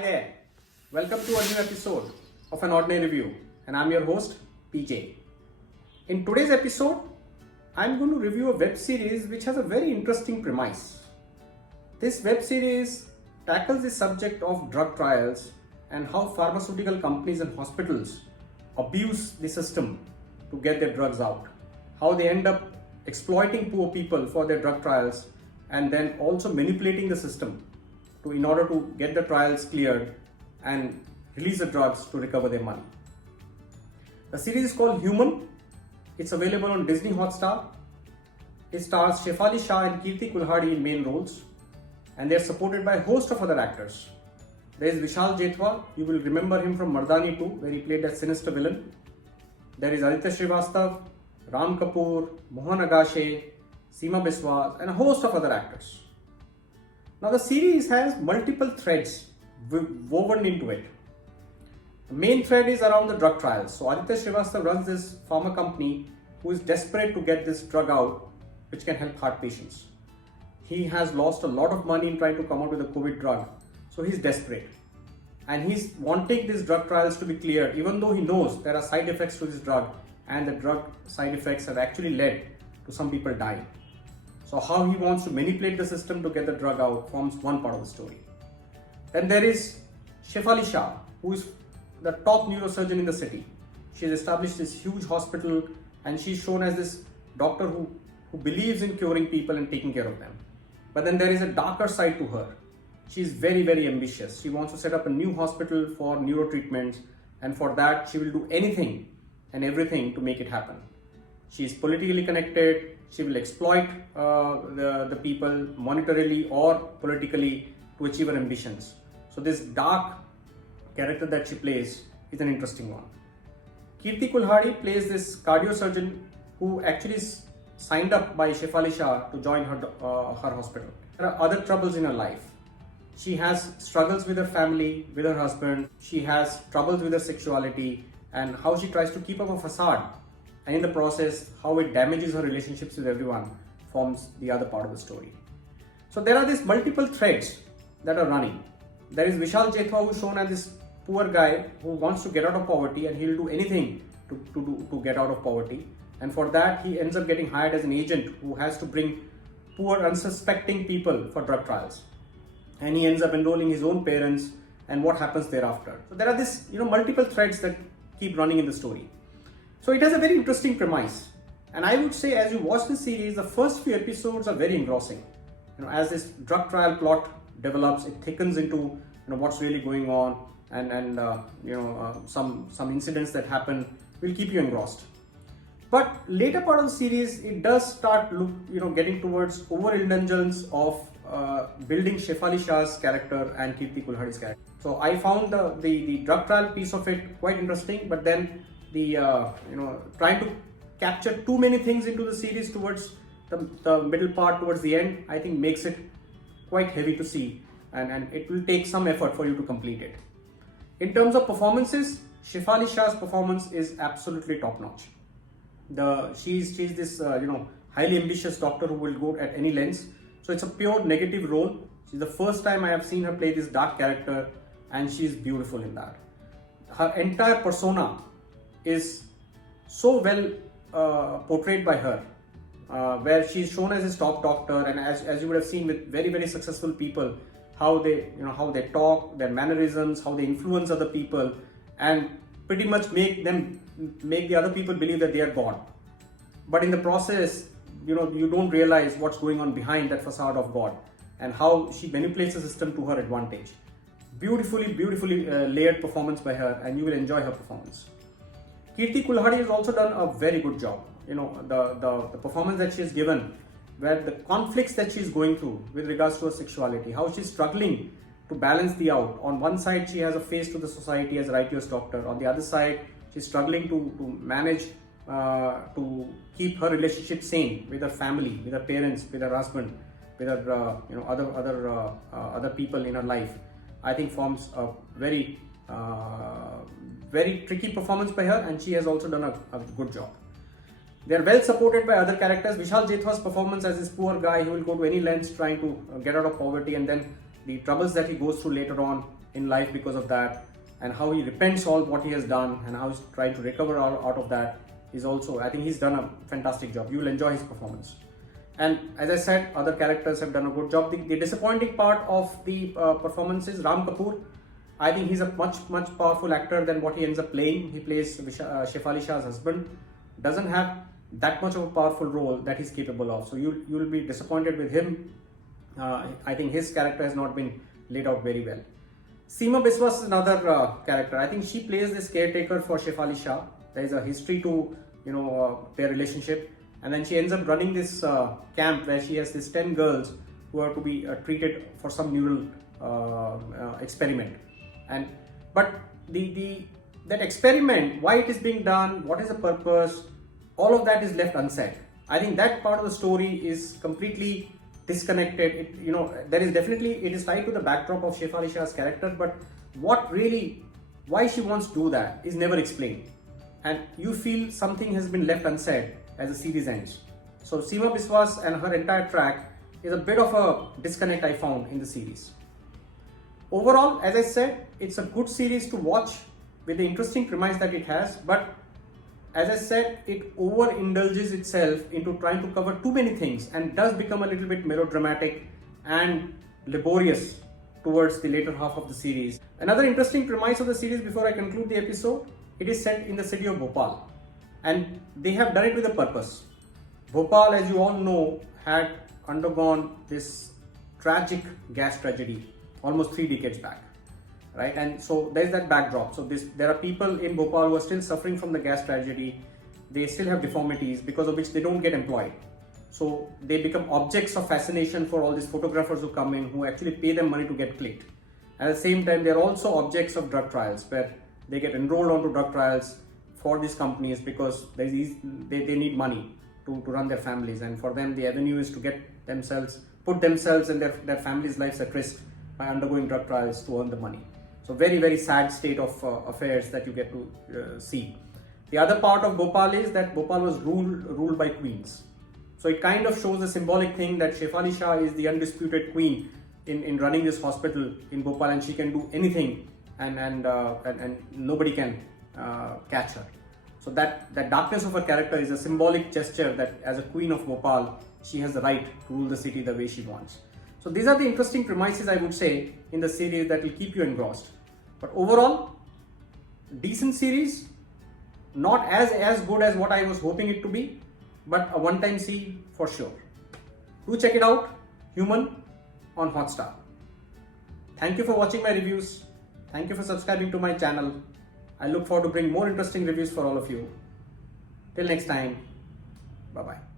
Hi there. Welcome to a new episode of An Ordinary Review, and I'm your host, PJ. In today's episode, I'm going to review a web series which has a very interesting premise. This web series tackles the subject of drug trials and how pharmaceutical companies and hospitals abuse the system to get their drugs out, how they end up exploiting poor people for their drug trials and then also manipulating the system in order to get the trials cleared and release the drugs to recover their money. The series is called Human. It's available on Disney Hotstar. It stars Shefali Shah and Kirti Kulhari in main roles, and they're supported by a host of other actors. There is Vishal Jethwa. You will remember him from Mardani 2, where he played a sinister villain. There is Aditya Srivastav, Ram Kapoor, Mohan Agashe, Seema Biswas, and a host of other actors. Now the series has multiple threads woven into it. The main thread is around the drug trials. So Aditya Srivastav runs this pharma company who is desperate to get this drug out which can help heart patients. He has lost a lot of money in trying to come out with a COVID drug. So he's desperate. And he's wanting these drug trials to be cleared even though he knows there are side effects to this drug and the drug side effects have actually led to some people dying. So how he wants to manipulate the system to get the drug out forms one part of the story. Then there is Shefali Shah, who is the top neurosurgeon in the city. She has established this huge hospital and she's shown as this doctor who believes in curing people and taking care of them. But then there is a darker side to her. She's very, very ambitious. She wants to set up a new hospital for neuro treatments, and for that she will do anything and everything to make it happen. She is politically connected. She will exploit the people monetarily or politically to achieve her ambitions. So this dark character that she plays is an interesting one. Kirti Kulhari plays this cardiosurgeon who actually is signed up by Shefali Shah to join her hospital. There are other troubles in her life. She has struggles with her family, with her husband. She has troubles with her sexuality and how she tries to keep up a facade. And in the process, how it damages her relationships with everyone forms the other part of the story. So there are these multiple threads that are running. There is Vishal Jethwa, who is shown as this poor guy who wants to get out of poverty and he'll do anything to get out of poverty. And for that, he ends up getting hired as an agent who has to bring poor, unsuspecting people for drug trials. And he ends up enrolling his own parents and what happens thereafter. So there are these multiple threads that keep running in the story. So it has a very interesting premise, and I would say as you watch this series, the first few episodes are very engrossing. As this drug trial plot develops, it thickens into what's really going on, and some incidents that happen will keep you engrossed. But later part of the series, it does start getting towards overindulgence of building Shefali Shah's character and Kirti Kulhari's character. So I found the drug trial piece of it quite interesting, but then the trying to capture too many things into the series towards the middle part, towards the end, I think makes it quite heavy to see, and it will take some effort for you to complete it. In terms of performances, Shefali Shah's performance is absolutely top notch. She's this highly ambitious doctor who will go at any lengths. So it's a pure negative role. She's the first time I have seen her play this dark character, and she's beautiful in that. Her entire persona is so well portrayed by her, where she's shown as this top doctor, and as you would have seen with very, very successful people, how they talk, their mannerisms, how they influence other people, and pretty much make the other people believe that they are God. But in the process, you don't realize what's going on behind that facade of God, and how she manipulates the system to her advantage. Beautifully layered performance by her, and you will enjoy her performance. Kirti Kulhari has also done a very good job. The performance that she has given, where the conflicts that she's going through with regards to her sexuality, how she's struggling to balance the out. On one side, she has a face to the society as a righteous doctor. On the other side, she's struggling to manage to keep her relationship sane with her family, with her parents, with her husband, with her other people in her life. I think forms a very tricky performance by her, and she has also done a good job. They are well supported by other characters. Vishal Jethwa's performance as this poor guy who will go to any lengths trying to get out of poverty, and then the troubles that he goes through later on in life because of that, and how he repents all what he has done and how he's trying to recover out of that is also, I think he's done a fantastic job. You will enjoy his performance. And as I said, other characters have done a good job. The disappointing part of the performance is Ram Kapoor. I think he's a much powerful actor than what he ends up playing. He plays Shefali Shah's husband. Doesn't have that much of a powerful role that he's capable of. So you'll be disappointed with him. I think his character has not been laid out very well. Seema Biswas is another character. I think she plays this caretaker for Shefali Shah. There is a history to their relationship, and then she ends up running this camp where she has these 10 girls who are to be treated for some neural experiment. But that experiment, why it is being done, what is the purpose, all of that is left unsaid. I think that part of the story is completely disconnected. There is definitely, it is tied to the backdrop of Shefali Shah's character, but why she wants to do that is never explained. And you feel something has been left unsaid as the series ends. So Seema Biswas and her entire track is a bit of a disconnect I found in the series. Overall, as I said, it's a good series to watch with the interesting premise that it has, but as I said, it overindulges itself into trying to cover too many things and does become a little bit melodramatic and laborious towards the later half of the series. Another interesting premise of the series before I conclude the episode, it is set in the city of Bhopal, and they have done it with a purpose. Bhopal, as you all know, had undergone this tragic gas tragedy almost 3 decades back, right? And so there's that backdrop. So there are people in Bhopal who are still suffering from the gas tragedy. They still have deformities because of which they don't get employed. So they become objects of fascination for all these photographers who come in, who actually pay them money to get clicked. At the same time, they're also objects of drug trials, where they get enrolled onto drug trials for these companies because they need money to run their families, and for them the avenue is to put themselves and their families' lives at risk by undergoing drug trials to earn the money. So very sad state of affairs that you get to see. The other part of Bhopal is that Bhopal was ruled by queens. So it kind of shows a symbolic thing that Shefali Shah is the undisputed queen in running this hospital in Bhopal, and she can do anything and nobody can catch her. So that darkness of her character is a symbolic gesture that as a queen of Bhopal, she has the right to rule the city the way she wants. So these are the interesting premises, I would say, in the series that will keep you engrossed. But overall, decent series, not as good as what I was hoping it to be, but a one-time see for sure. Do check it out, Human, on Hotstar. Thank you for watching my reviews. Thank you for subscribing to my channel. I look forward to bring more interesting reviews for all of you. Till next time, bye-bye.